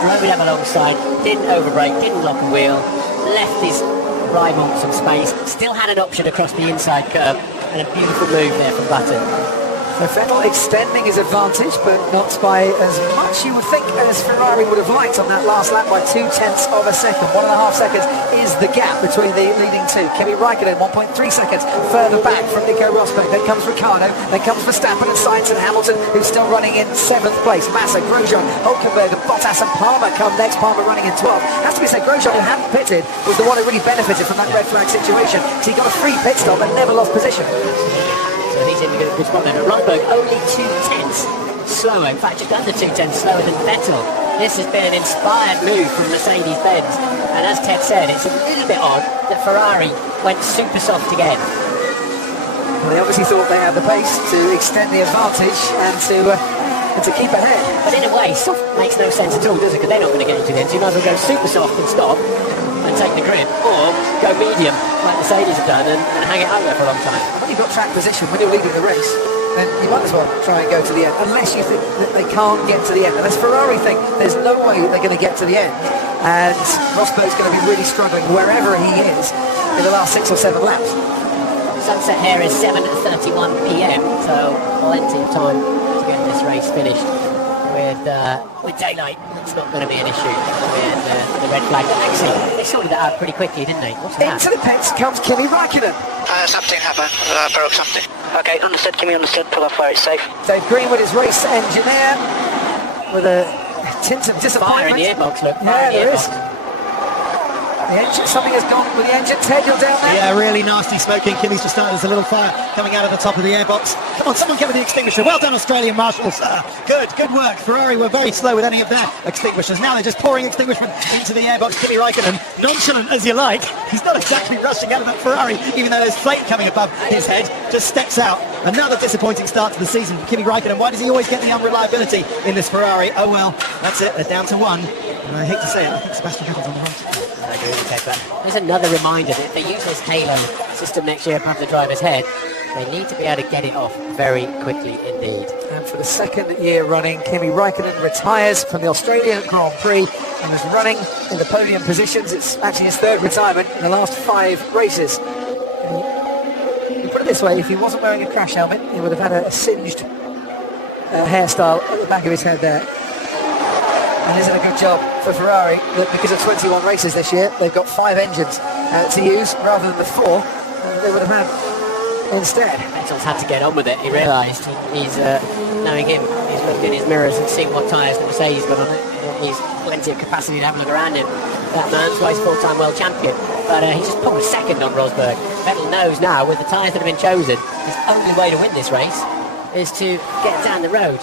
drove it up alongside, didn't overbrake, didn't lock a wheel, left his rival some space, still had an option across the inside curve, and a beautiful move there from Button. So Vettel extending his advantage, but not by as much you would think as Ferrari would have liked on that last lap by 0.2 of a second. 1.5 seconds is the gap between the leading two. Kimi Raikkonen 1.3 seconds further back from Nico Rosberg. Then comes Ricciardo, then comes Verstappen and Sainz and Hamilton, who's still running in 7th place. Massa, Grosjean, Hülkenberg, Bottas and Palmer come next. Palmer running in 12th. Has to be said, Grosjean, who hadn't pitted, was the one who really benefited from that red flag situation. So he got a free pit stop and never lost position. So he's in a good spot there. But Rosberg only 2/10 slower, in fact just under 2/10 slower than Vettel. This has been an inspired move from Mercedes-Benz, and as Ted said, it's a little bit odd that Ferrari went super soft again. Well, they obviously thought they had the pace to extend the advantage and to keep ahead. But in a way, soft makes no sense at all, does it? Because they're not going to get into the end. So you might as well go super soft and stop and take the grip, or go medium like Mercedes have done and hang it out there for a long time. When you've got track position, when you're leading the race, then you might as well try and go to the end, unless you think that they can't get to the end. And as Ferrari think there's no way they're going to get to the end, and Rosberg's going to be really struggling wherever he is in the last 6 or 7 laps. Sunset here is 7:31 p.m, so plenty of time to get this race finished. With daylight, it's not going to be an issue with the red flag. Actually, they sorted that out pretty quickly, didn't they? What's that? Into the pits comes Kimi Raikkonen. Something happened. Broke something. Okay, understood. Kimi understood. Pull off where it's safe. Dave Greenwood is race engineer with a tint of disappointment. Fire in the airbox, look. Yeah, there is. The engine, something has gone with the engine. Ted, you're down there. Yeah, really nasty smoking. Kimi's just started. There's a little fire coming out of the top of the airbox. Come on, someone give me the extinguisher. Well done, Australian marshals. Good work. Ferrari were very slow with any of their extinguishers. Now they're just pouring extinguishment into the airbox. Kimi Raikkonen, nonchalant as you like. He's not exactly rushing out of that Ferrari, even though there's flake coming above his head. Just steps out. Another disappointing start to the season for Kimi Raikkonen. Why does he always get the unreliability in this Ferrari? Oh well, that's it. They're down to 1. And I hate to say it, I think Sebastian Vettel's on the right. There's another reminder that if they use this Halo system next year above the driver's head, they need to be able to get it off very quickly indeed. And for the 2nd year running, Kimi Raikkonen retires from the Australian Grand Prix and is running in the podium positions. It's actually his 3rd retirement in the last 5 races. You put it this way, if he wasn't wearing a crash helmet, he would have had a singed hairstyle at the back of his head there. And isn't a good job for Ferrari that because of 21 races this year, they've got 5 engines to use rather than the 4 they would have had instead. Vettel's had to get on with it. He realised he's knowing him. He's looked in his mirrors and seen what tyres the Mercedes got on it. He's plenty of capacity to have a look around him. That man's twice 4-time world champion, but he's just pulled a 2nd on Rosberg. Vettel knows now with the tyres that have been chosen, his only way to win this race is to get down the road.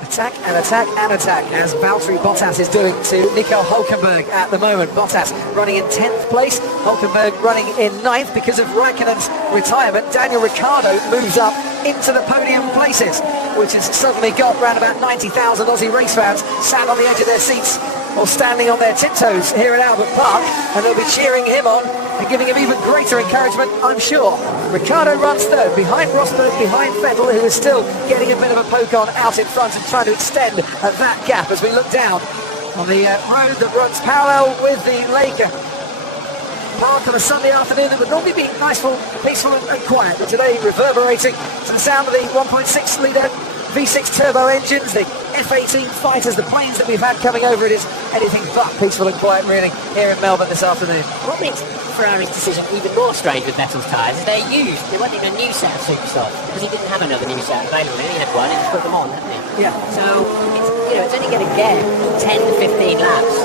Attack and attack and attack, as Valtteri Bottas is doing to Nico Hülkenberg at the moment. Bottas running in 10th place, Hülkenberg running in 9th because of Raikkonen's retirement. Daniel Ricciardo moves up into the podium places, which has suddenly got around about 90,000 Aussie race fans sat on the edge of their seats or standing on their tiptoes here at Albert Park, and they'll be cheering him on and giving him even greater encouragement, I'm sure. Ricciardo runs 3rd, behind Rosberg, behind Vettel, who is still getting a bit of a poke on out in front and trying to extend that gap as we look down on the road that runs parallel with the lake. Park on a Sunday afternoon that would normally be nice, peaceful and quiet, but today reverberating to the sound of the 1.6 litre V6 turbo engines, the F-18 fighters, the planes that we've had coming over. It is anything but peaceful and quiet really here in Melbourne this afternoon. What makes Ferrari's decision even more strange with Vettel's tyres is they went in a new set of super soft because he didn't have another new set available. He had one and he put them on, hadn't he? Yeah. So it's only going to get 10 to 15 laps,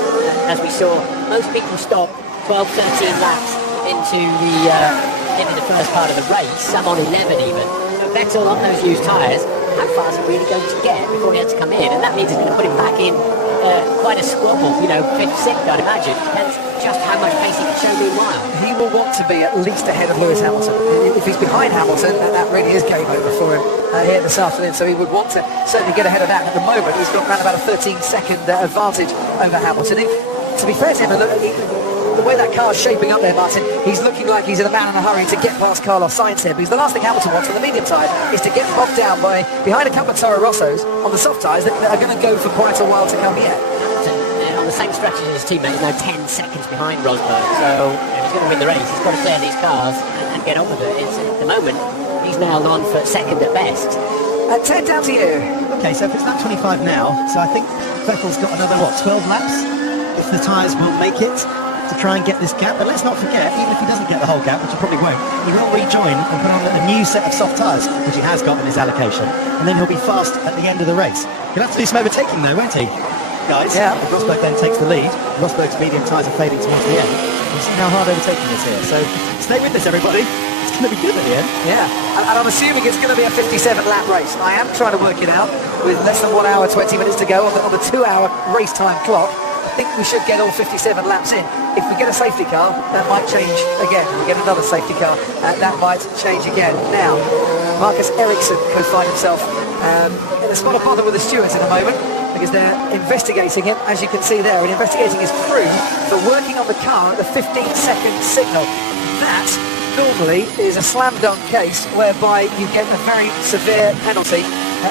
as we saw. Most people stop 12, 13 laps into the first part of the race, some on 11 even. So Vettel on those used tyres, how far is he really going to get before he has to come in? And that means it's going to put him back in quite a squabble, 5th, 6th, I'd imagine. Depends just how much pace he can show meanwhile. He will want to be at least ahead of Lewis Hamilton. If he's behind Hamilton, that really is game over for him here this afternoon. So he would want to certainly get ahead of that. At the moment, he's got around about a 13-second advantage over Hamilton. To be fair to him, the way that car's shaping up there, Martin, he's looking like he's in a man in a hurry to get past Carlos Sainz here, because the last thing Hamilton wants on the medium tyre is to get bogged down behind a couple of Toro Rossos on the soft tyres that are going to go for quite a while to come yet. On the same strategy as his teammate, he's now 10 seconds behind Rosberg, so if he's going to win the race, he's got to clear these cars and get on with it. At the moment, he's nailed on for second at best. Ted, down to you. Okay, so if it's lap 25 now, so I think Vettel's got another, 12 laps? If the tyres will make it to try and get this gap. But let's not forget, even if he doesn't get the whole gap, which he probably won't, he will rejoin and put on a new set of soft tyres, which he has got in his allocation. And then he'll be fast at the end of the race. He'll have to do some overtaking though, won't he? Guys, yeah. If Rosberg then takes the lead, Rosberg's medium tyres are fading towards the end. You see how hard overtaking is here. So stay with this, everybody. It's going to be good at the end. Yeah, and I'm assuming it's going to be a 57-lap race. I am trying to work it out with less than 1 hour, 20 minutes to go on the 2-hour race time clock. I think we should get all 57 laps in. If we get a safety car, that might change again. We get another safety car, that might change again. Now, Marcus Ericsson could find himself in a spot of bother with the stewards in a moment, because they're investigating him, as you can see there, and investigating his crew for working on the car at the 15-second signal. That normally is a slam dunk case whereby you get a very severe penalty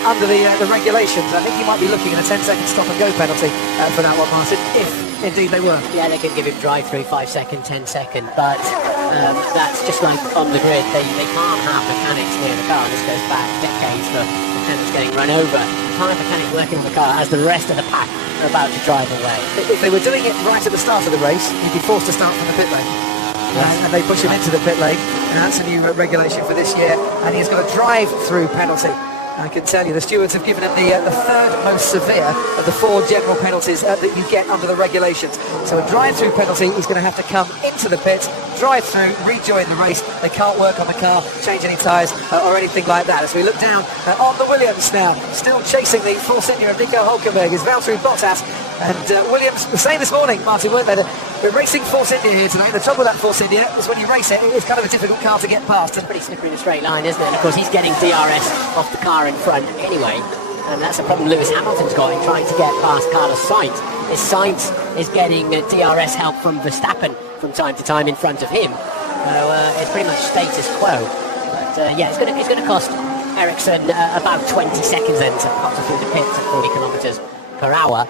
under the regulations. I think you might be looking at a 10-second stop and go penalty for that one, Martin, if indeed they were. Yeah, they could give him drive-through 5 second, 10 second, but that's just like on the grid. They can't have mechanics near the car. This goes back decades for mechanics getting run over. You can't have mechanics working on the car as the rest of the pack are about to drive away. If they were doing it right at the start of the race, he'd be forced to start from the pit lane. And they push him into the pit lane, and that's a new regulation for this year, and he's got a drive-through penalty. I can tell you the stewards have given him the third most severe of the 4 general penalties that you get under the regulations. So a drive-through penalty, he's going to have to come into the pit, drive through, rejoin the race. They can't work on the car, change any tyres or anything like that. As we look down on the Williams now, still chasing the Force India of Nico Hülkenberg is Valtteri Bottas. And Williams, the same this morning, Martin, weren't they? We're racing Force India here today. The trouble with that Force India is when you race it, it's kind of a difficult car to get past. It's pretty slippery in a straight line, isn't it? And of course, he's getting DRS off the car in front anyway. And that's a problem Lewis Hamilton's got in trying to get past Carlos Sainz. His Sainz is getting DRS help from Verstappen from time to time in front of him. So it's pretty much status quo. But yeah, it's going to cost Ericsson about 20 seconds then to pop through the pits at 40 kilometres per hour.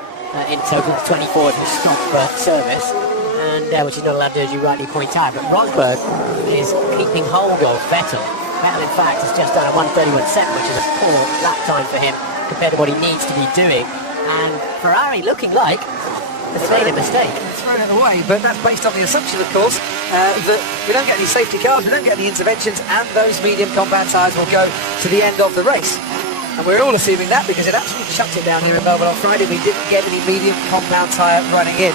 In total, 24 if you stop for service, and which is not allowed to do, as you rightly point out. But Rosberg is keeping hold of Vettel. Vettel, in fact, has just done a 1:31.7, which is a poor lap time for him compared to what he needs to be doing. And Ferrari looking like they've made a mistake. Thrown it away, but that's based on the assumption, of course, that we don't get any safety cars, we don't get any interventions, and those medium compound tyres will go to the end of the race. And we're all assuming that because it absolutely shut it down here in Melbourne on Friday. We didn't get any medium compound tyre running in.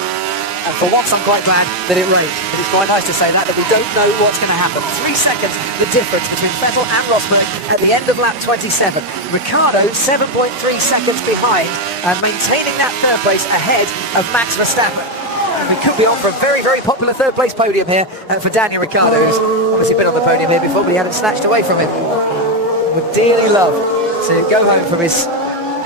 And for once, I'm quite glad that it rained. But it's quite nice to say that we don't know what's going to happen. 3 seconds, the difference between Vettel and Rosberg at the end of lap 27. Ricciardo, 7.3 seconds behind, maintaining that third place ahead of Max Verstappen. And we could be on for a very, very popular third place podium here for Daniel Ricciardo, who's obviously been on the podium here before, but he had it snatched away from him. Would dearly love to go home from his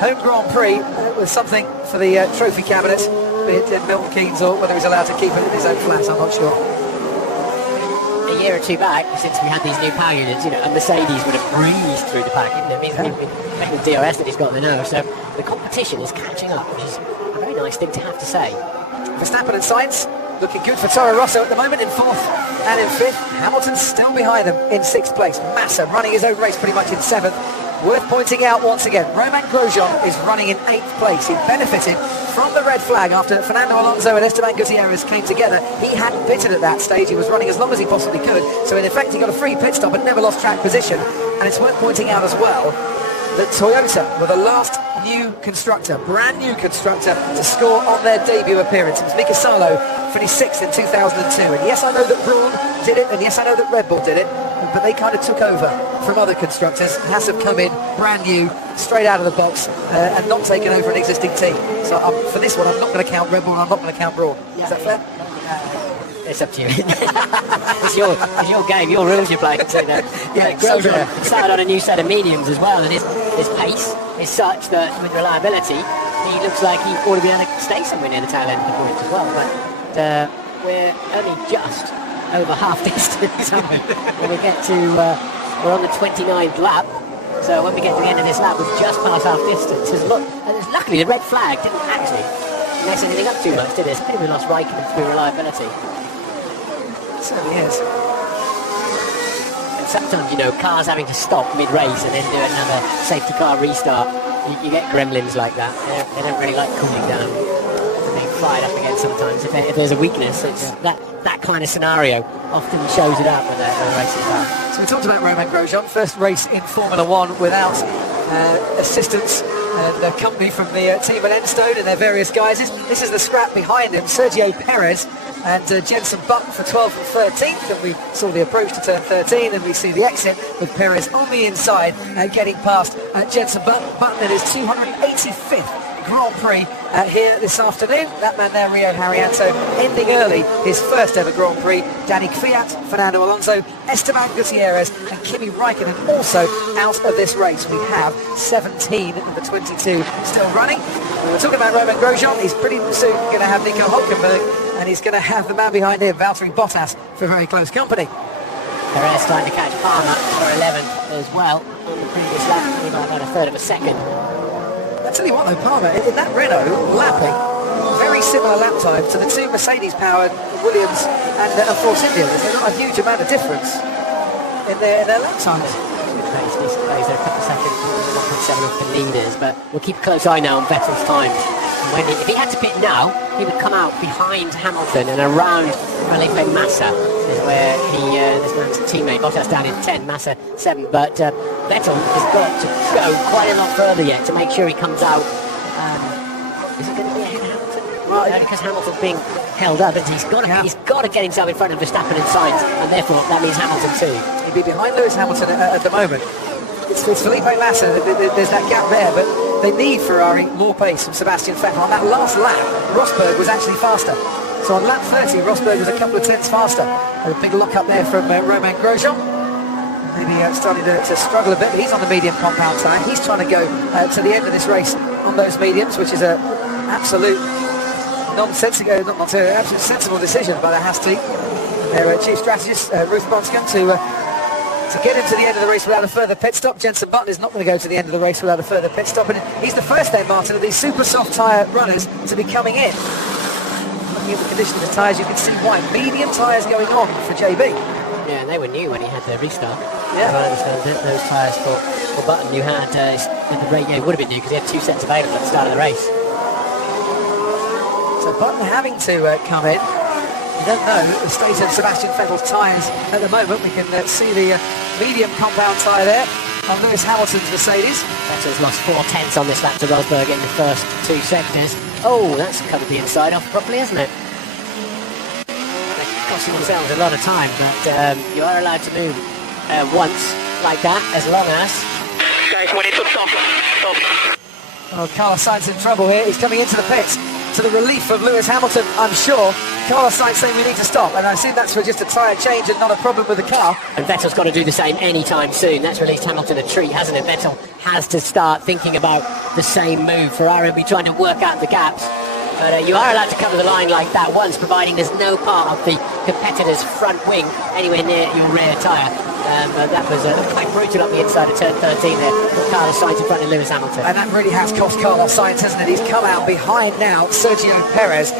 home Grand Prix with something for the trophy cabinet, be it Milton Keynes or whether he's allowed to keep it in his own flat, I'm not sure. A year or two back, since we had these new power units, a Mercedes would have breezed through the pack. It means we've been making the DRS that he's got there now, so the competition is catching up, which is a very nice thing to have to say. Verstappen and Sainz looking good for Toro Rosso at the moment in 4th and in 5th. Hamilton's still behind them in 6th place. Massa running his own race pretty much in 7th. Worth pointing out once again, Romain Grosjean is running in 8th place. He benefited from the red flag after Fernando Alonso and Esteban Gutierrez came together. He hadn't pitted at that stage. He was running as long as he possibly could. So in effect, he got a free pit stop and never lost track position. And it's worth pointing out as well that Toyota were the last new constructor, brand new constructor, to score on their debut appearance. It was Mika Salo, finished 6th in 2002. And yes, I know that Brawn did it, and yes, I know that Red Bull did it, but they kind of took over from other constructors. Haas have come in brand new, straight out of the box, and not taken over an existing team. So for this one, I'm not going to count Red Bull, and I'm not going to count Brawn. Is that fair? It's up to you. it's your game, your rules you're playing. So Yeah, Grosjean started on a new set of mediums as well, and his pace is such that with reliability, he looks like he ought to be able to stay somewhere near the tail end of the points as well. But we're only just over half distance when we get to, we're on the 29th lap. So when we get to the end of this lap, we've just passed half distance. Luckily, the red flag didn't actually mess anything up too much, did it? Maybe we lost Raikkonen through reliability. It certainly is. And sometimes, you know, cars having to stop mid-race and then do another safety car restart. You get gremlins like that. They don't really like cooling down. They're being fired up again sometimes. If there's a weakness, it's that kind of scenario often shows it up with a racing car. So we talked about Romain Grosjean, first race in Formula One without assistance and company from the team at Enstone in their various guises. This is the scrap behind him, Sergio Perez and Jenson Button for 12th and 13th, and we saw the approach to turn 13 and we see the exit with Perez on the inside getting past Jenson Button in his 285th Grand Prix here this afternoon. That man there, Rio Haryanto, ending early his first ever Grand Prix. Danny Kvyat, Fernando Alonso, Esteban Gutierrez and Kimi Raikkonen also out of this race. We have 17 of the 22 still running. We're talking about Romain Grosjean. He's pretty soon going to have Nico Hülkenberg, and he's going to have the man behind him, Valtteri Bottas, for very close company. Perez trying to catch Palmer for 11th as well on the previous lap, only by about a third of a second. I tell you what though, Palmer, in that Renault, lapping, very similar lap time to the two Mercedes-powered Williams and Force India. There's not a huge amount of difference in their lap times. Decent race, they're a couple of seconds, 1.7 off the leaders, but we'll keep a close eye now on Vettel's time. If he had to pit now, he would come out behind Hamilton and around Felipe Massa, is where this man's teammate, Bottas down in 10, Massa 7, but Vettel has got to go quite a lot further yet to make sure he comes out. Is it going to be ahead of Hamilton? Right, because Hamilton's being held up, and he's got to get himself in front of Verstappen and Sainz, and therefore that means Hamilton too. He'd be behind Lewis Hamilton at the moment. It's Felipe Massa, there's that gap there, but they need Ferrari more pace from Sebastian Vettel. On that last lap, Rosberg was actually faster. So on lap 30, Rosberg was a couple of tenths faster. A big lock up there from Romain Grosjean. Maybe starting to struggle a bit, but he's on the medium compound tyre. He's trying to go to the end of this race on those mediums, which is an absolute nonsensical, not an absolute sensible decision by the Haas team. Their chief strategist, Ruth Bonscombe, to get him to the end of the race without a further pit stop. Jenson Button is not going to go to the end of the race without a further pit stop, and he's the first then, Martin, of these super soft tyre runners to be coming in. Looking at the condition of the tyres, you can see why. Medium tyres going on for JB. Yeah, and they were new when he had the restart. Yeah. I understand that those tyres for Button, you had the rate, yeah, it would have been new because he had two sets available at the start of the race. So Button having to come in. You don't know the state of Sebastian Vettel's tyres at the moment. We can see the medium compound tyre there on Lewis Hamilton's Mercedes. Vettel's lost 4 tenths on this lap to Rosberg in the first two sectors. Oh, that's covered the inside off properly, hasn't it? They're costing themselves a lot of time, but you are allowed to move once like that, as long as... Guys, we need to stop. Oh, Carlos Sainz in trouble here. He's coming into the pits to the relief of Lewis Hamilton, I'm sure. Carlos Sainz saying we need to stop, and I assume that's for just a tyre change and not a problem with the car. And Vettel's got to do the same anytime soon. That's released Hamilton a treat, hasn't it? Vettel has to start thinking about the same move. Ferrari will be trying to work out the gaps. But you are allowed to cover the line like that once, providing there's no part of the competitor's front wing anywhere near your rear tyre. But that was quite brutal up the inside of turn 13 there. Carlos Sainz in front of Lewis Hamilton. And that really has cost Carlos Sainz, hasn't it? He's come out behind now Sergio Perez.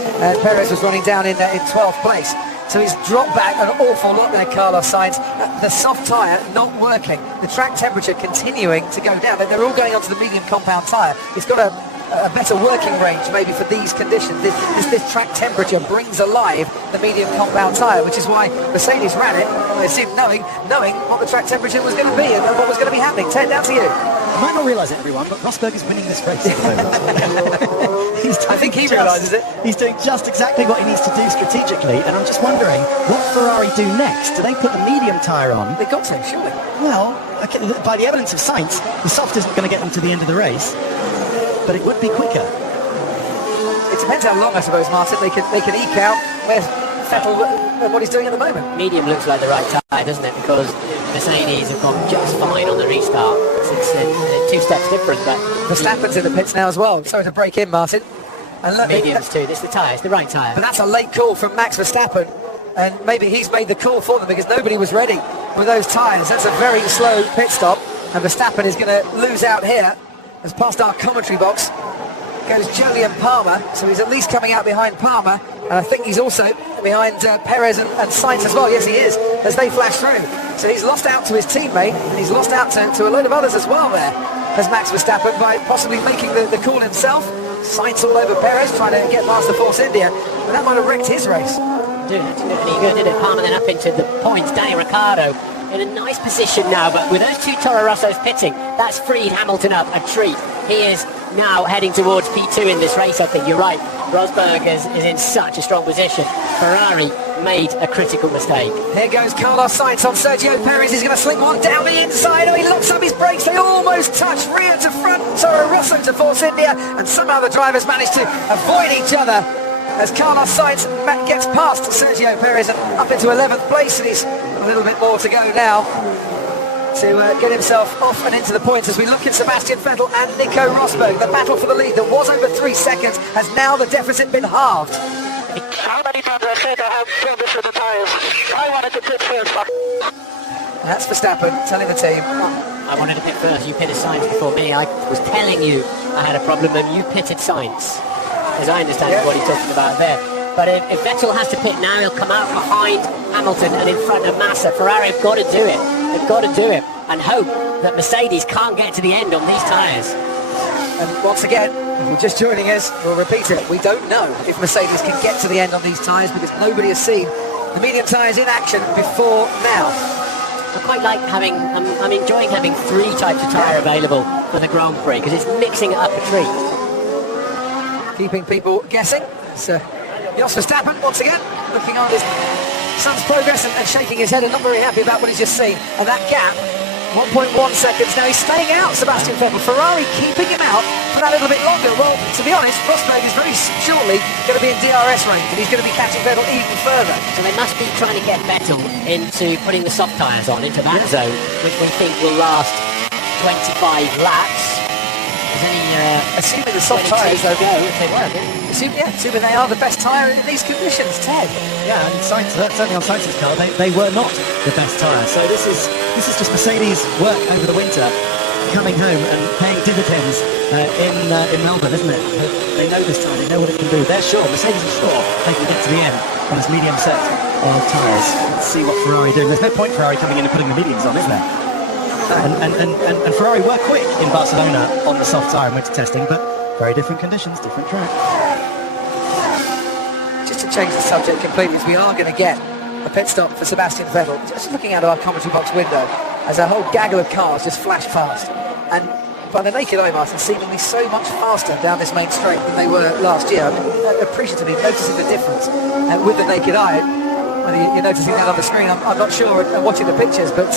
Perez was running down in 12th place. So he's dropped back an awful lot there, Carlos Sainz. The soft tyre not working. The track temperature continuing to go down. They're all going onto the medium compound tyre. It's got a better working range maybe for these conditions. This track temperature brings alive the medium compound tyre, which is why Mercedes ran it, I assume knowing what the track temperature was going to be and what was going to be happening. Ted, down to you. You might not realise it, everyone, but Rosberg is winning this race at the moment. I think he realises it. He's doing just exactly what he needs to do strategically, and I'm just wondering, what Ferrari do next? Do they put the medium tyre on? They've got to, surely. Well, okay, by the evidence of Sainz, the soft isn't going to get them to the end of the race, but it would be quicker. It depends how long, I suppose, Martin. They can eke out where Vettel what he's doing at the moment. Medium looks like the right tyre, doesn't it? Because Mercedes have gone just fine on the restart. It's 2 steps different, but... Verstappen's in the pits now as well. Sorry to break in, Martin. And look, Mediums too. This is the tyre. It's the right tyre. but that's a late call from Max Verstappen, and maybe he's made the call for them because nobody was ready with those tyres. That's a very slow pit stop, and Verstappen is going to lose out here. As past our commentary box goes Julian Palmer, so he's at least coming out behind Palmer, and I think he's also behind Perez and Sainz as well. Yes, he is, as they flash through. So he's lost out to his teammate, and he's lost out to a load of others as well there, as Max Verstappen, by possibly making the call himself. Sainz all over Perez, trying to get past the Force India, and that might have wrecked his race. Didn't any good, did it? Palmer then up into the points. Daniel Ricciardo in a nice position now, but with those two Toro Rossos pitting, that's freed Hamilton up a treat. He is now heading towards P2 in this race, I think. You're right. Rosberg is in such a strong position. Ferrari made a critical mistake. Here goes Carlos Sainz on Sergio Perez. He's going to sling one down the inside. Oh, he locks up his brakes. They almost touch rear to front. Toro Rosso to Force India, and somehow the drivers managed to avoid each other as Carlos Sainz gets past Sergio Perez and up into 11th place, and he's a little bit more to go now to get himself off and into the points as we look at Sebastian Vettel and Nico Rosberg. The battle for the lead that was over 3 seconds has now the deficit been halved. How many times I said I have problems with the tyres? I wanted to pit first. That's Verstappen telling the team. I wanted to pit first. You pitted Sainz before me. I was telling you I had a problem, and you pitted Sainz, as I understand what he's talking about there. But if Vettel has to pit now, he'll come out behind Hamilton and in front of Massa. Ferrari have got to do it. They've got to do it and hope that Mercedes can't get to the end on these tyres. And once again, if you're just joining us, we'll repeat it. We don't know if Mercedes can get to the end on these tyres because nobody has seen the medium tyres in action before now. I quite like having, I'm enjoying having 3 types of tyre available for the Grand Prix because it's mixing it up a treat. Keeping people guessing. So Jos Verstappen, once again, looking on his son's progress and shaking his head and not very happy about what he's just seen. And that gap, 1.1 seconds. Now he's staying out, Sebastian Vettel. Ferrari keeping him out for that little bit longer. Well, to be honest, Rosberg is very shortly going to be in DRS range, and he's going to be catching Vettel even further. So they must be trying to get Vettel into putting the soft tyres on, into that zone, which we think will last 25 laps. Assuming the soft tyres, though, if they work. Assuming they are the best tyre in these conditions, Ted. Yeah, and Sainz, certainly on Sainz's car, they were not the best tyre. So this is just Mercedes' work over the winter, coming home and paying dividends in Melbourne, isn't it? They know this time, they know what it can do. They're sure, Mercedes is sure they can get to the end on this medium set of tyres. Let's see what Ferrari do. There's no point Ferrari coming in and putting the mediums on, is there? And Ferrari were quick in Barcelona on the soft tyre and winter testing, but very different conditions, different track. Just to change the subject completely, as we are going to get a pit stop for Sebastian Vettel. Just looking out of our commentary box window as a whole gaggle of cars just flash past, and by the naked eye, Martin, seemingly so much faster down this main straight than they were last year. I mean, appreciatively noticing the difference with the naked eye. Whether you're noticing that on the screen, I'm not sure, and watching the pictures, but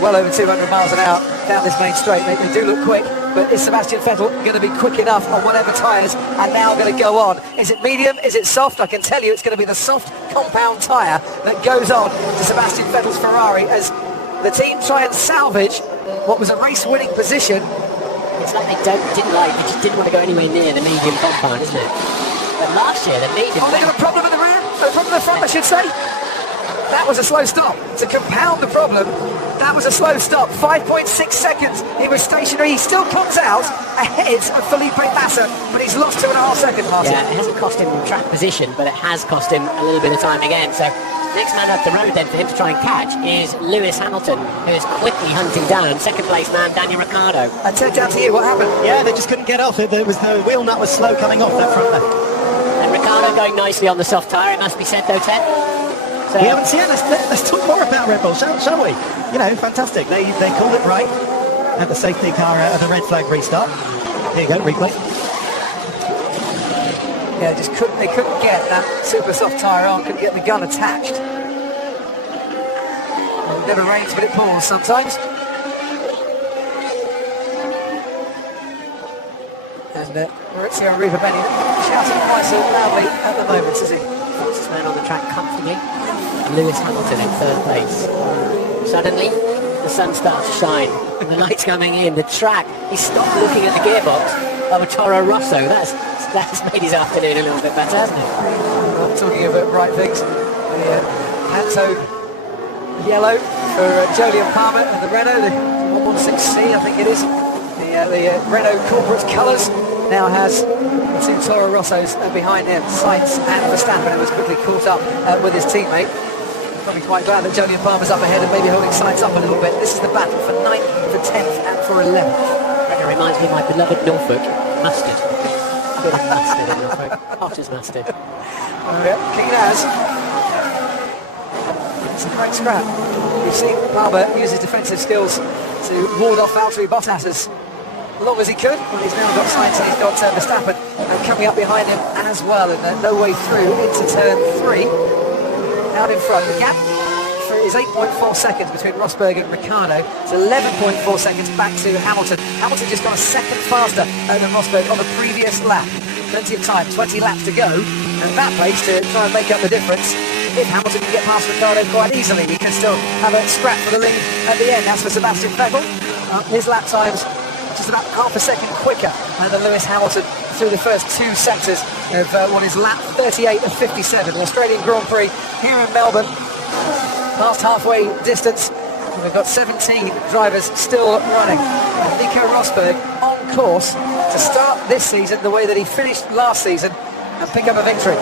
well over 200 miles an hour down this main straight. They do look quick, but is Sebastian Vettel going to be quick enough on whatever tyres are now going to go on? Is it medium? Is it soft? I can tell you it's going to be the soft compound tyre that goes on to Sebastian Vettel's Ferrari as the team try and salvage what was a race-winning position. It's like they just didn't want to go anywhere near the medium compound, isn't it? But last year, the medium... Oh, they got a problem at the rear? A problem at the front, I should say. That was a slow stop. To compound the problem, that was a slow stop. 5.6 seconds. He was stationary. He still comes out ahead of Felipe Massa, but he's lost 2.5 seconds, Martin. Yeah, it hasn't cost him track position, but it has cost him a little bit of time again. So next man up the road then for him to try and catch is Lewis Hamilton, who is quickly hunting down second place man Daniel Ricciardo. And Ted, down to you, what happened? Yeah, they just couldn't get off it. There was no wheel nut was slow coming off that front left. And Ricciardo going nicely on the soft tyre, it must be said though, Ted. So, we haven't seen it. Let's talk more about Red Bull, shall we? You know, fantastic. They called it right at the safety car at the red flag restart. Here you go, replay. Yeah, they couldn't get that super soft tyre on, couldn't get the gun attached. It never rains, but it pours sometimes. And Maurizio Arrivabene shouting quite so loudly at the moment, is he? Fastest man on the track comfortably. Lewis Hamilton in third place. Suddenly, the sun starts to shine. The light's coming in. The track, he stopped looking at the gearbox of a Toro Rosso. That's that's made his afternoon a little bit better, hasn't it? Well, talking about bright things, the Hanso yellow for Jolyon Palmer and the Renault, the 116C, I think it is. The Renault corporate colours now has the two Toro Rossos behind him, Sainz and Verstappen, who was quickly caught up with his teammate. Probably quite glad that Jolyon Palmer's up ahead and maybe holding Sainz up a little bit. This is the battle for 9th, for 10th and for 11th. It reminds me of my beloved Norfolk, mustard. A bit of mustard in Norfolk, hot as mustard. King Naz. It's a great scrap. You've seen Palmer use his defensive skills to ward off Valtteri Bottas as long as he could. Well, he's now got Sainz and he's got Verstappen coming up behind him as well, and no way through into turn 3. Out in front, the gap is 8.4 seconds between Rosberg and Ricciardo. It's 11.4 seconds back to Hamilton. Hamilton just got a second faster than Rosberg on the previous lap. Plenty of time, 20 laps to go, and that pace to try and make up the difference. If Hamilton can get past Ricciardo quite easily, he can still have a scrap for the lead at the end. As for Sebastian Vettel, his lap times just about half a second quicker than Lewis Hamilton through the first 2 sectors of what is lap 38 of 57. The Australian Grand Prix here in Melbourne, past halfway distance. We've got 17 drivers still running. And Nico Rosberg on course to start this season the way that he finished last season and pick up a victory,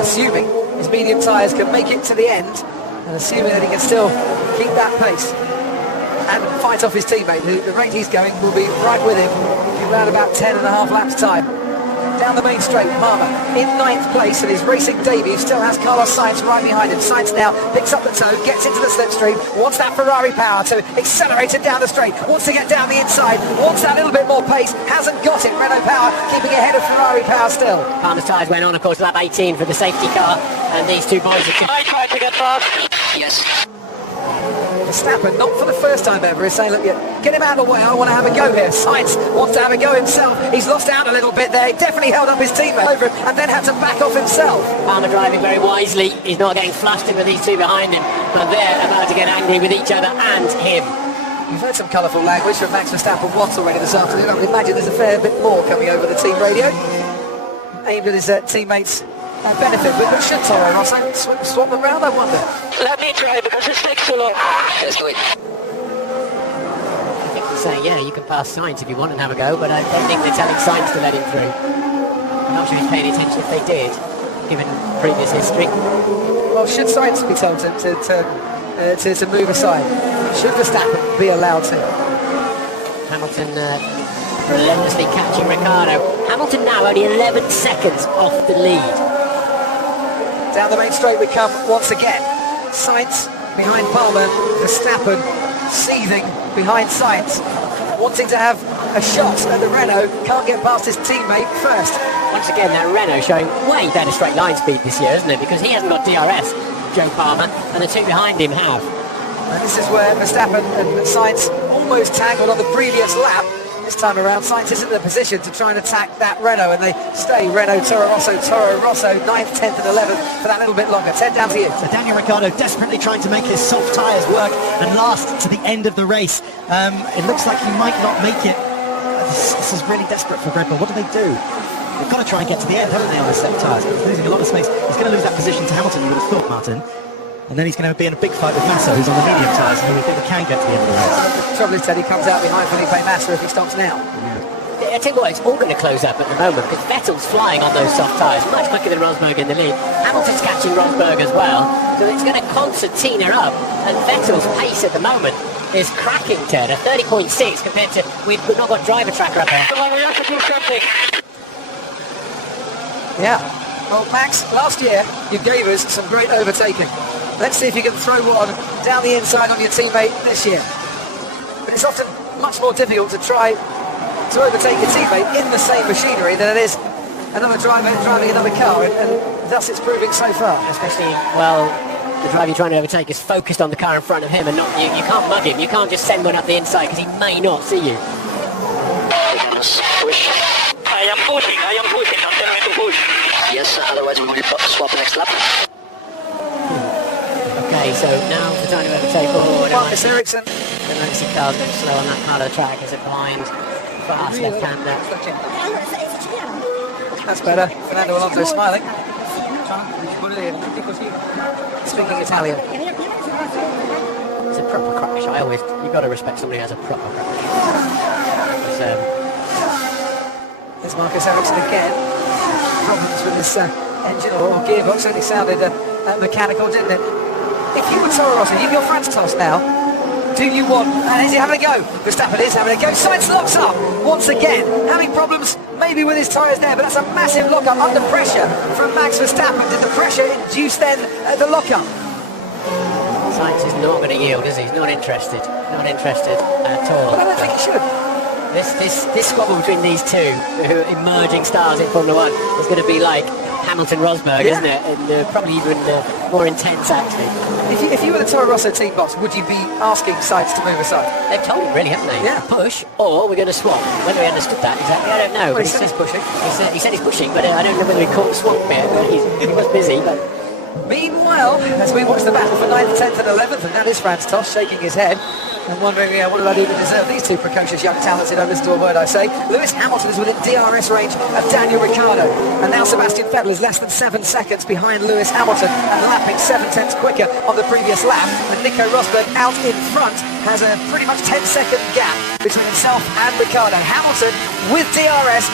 assuming his medium tyres can make it to the end and assuming that he can still keep that pace and fight off his teammate, who the rate he's going will be right with him in around about 10.5 laps time. Down the main straight, Palmer in 9th place in his racing debut, still has Carlos Sainz right behind him. Sainz now picks up the toe, gets into the slipstream, wants that Ferrari power to accelerate it down the straight, wants to get down the inside, wants that little bit more pace, hasn't got it. Renault power keeping ahead of Ferrari power still. Palmer's tyres went on, of course, lap 18 for the safety car, and these two boys are... I tried to get past. Yes. Verstappen, not for the first time ever, is saying, look, get him out of the way, I want to have a go here. Sainz wants to have a go himself. He's lost out a little bit there. He definitely held up his teammate over him and then had to back off himself. Palmer driving very wisely. He's not getting flustered with these two behind him, but they're about to get angry with each other and him. We've heard some colourful language from Max Verstappen once already this afternoon. I would imagine there's a fair bit more coming over the team radio, aimed at his teammates' benefit. But should Toro Rosso swap them round, I wonder? Let me try because it takes so long. Let's do it. I think they're saying, yeah, you can pass Sainz if you want and have a go, but I don't think they're telling Sainz to let him through. I'm not sure he's paying attention if they did, given previous history. Well, should Sainz be told to move aside? Should Verstappen be allowed to? Hamilton relentlessly catching Ricciardo. Hamilton now only 11 seconds off the lead. Down the main straight we come once again. Sainz behind Palmer, Verstappen seething behind Sainz, wanting to have a shot at the Renault, can't get past his teammate first. Once again, that Renault showing way better straight line speed this year, isn't it? Because he hasn't got DRS, Joe Palmer, and the two behind him have. And this is where Verstappen and Sainz almost tangled on the previous lap. This time around, Sainz is in the position to try and attack that Renault, and they stay Renault, Toro Rosso, 9th, 10th and 11th for that little bit longer. 10 down to you. So Daniel Ricciardo desperately trying to make his soft tyres work and last to the end of the race. It looks like he might not make it. This is really desperate for Red Bull. What do they do? They've got to try and get to the end, haven't they, on the soft tyres? He's losing a lot of space. He's going to lose that position to Hamilton, you would have thought, Martin. And then he's going to be in a big fight with Massa, who's on the medium tyres, and who we think can get to the end of the race. The trouble is, Ted, he comes out behind Felipe Massa if he stops now. I tell you what, it's all going to close up at the moment because Vettel's flying on those soft tyres, much quicker than Rosberg in the lead. Hamilton's catching Rosberg as well, so it's going to concertina up, and Vettel's pace at the moment is cracking, Ted, at 30.6 compared to, we've not got driver tracker up there. Come on, we have to do something. Yeah. Well, Max, last year you gave us some great overtaking. Let's see if you can throw one down the inside on your teammate this year. But it's often much more difficult to try to overtake your teammate in the same machinery than it is another driver driving another car, and thus it's proving so far. Especially, well, the driver you're trying to overtake is focused on the car in front of him and not you. You can't mug him. You can't just send one up the inside because he may not see you. Push. I am pushing. Don't tell me to push. Yes, otherwise we will swap next lap. Okay, so now we're trying to overtake forward. Marcus Ericsson. The racing car's going slow on that part of the track as it behind fast left-hander. That's better. Fernando Alonso smiling. Speaking Italian. It's a proper crash. You've got to respect somebody who has a proper crash. There's Marcus Ericsson again. Problems with this engine or gearbox. Certainly sounded mechanical, didn't it? If you were Toro Rosso, you've got Franz Tost now. Do you want... And is he having a go? Verstappen is having a go. Sainz locks up once again. Having problems maybe with his tyres there, but that's a massive lock-up under pressure from Max Verstappen. Did the pressure induce then the lock-up? Sainz is not going to yield, is he? He's not interested. Not interested at all. Well, I don't think he should. This squabble between these two emerging stars in Formula 1 is going to be like Hamilton-Rosberg, isn't it? And probably even more intense, actually. If you were the Toro Rosso team boss, would you be asking Sainz to move aside? They've told him, really, haven't they? Yeah. Push, or we're going to swap. Whether he understood that exactly, I don't know. Well, he said he's pushing. He said he's pushing, but I don't know whether he caught the swap bit. He was busy, but... Meanwhile, as we watch the battle for 9th, 10th and 11th, and that is Franz Tost shaking his head and wondering what did I do to deserve these two precocious young talents, if I listen to a word I say. Lewis Hamilton is within DRS range of Daniel Ricciardo, and now Sebastian Vettel is less than 7 seconds behind Lewis Hamilton and lapping 7/10 quicker on the previous lap, and Nico Rosberg out in front has a pretty much 10-second gap between himself and Ricciardo. Hamilton with DRS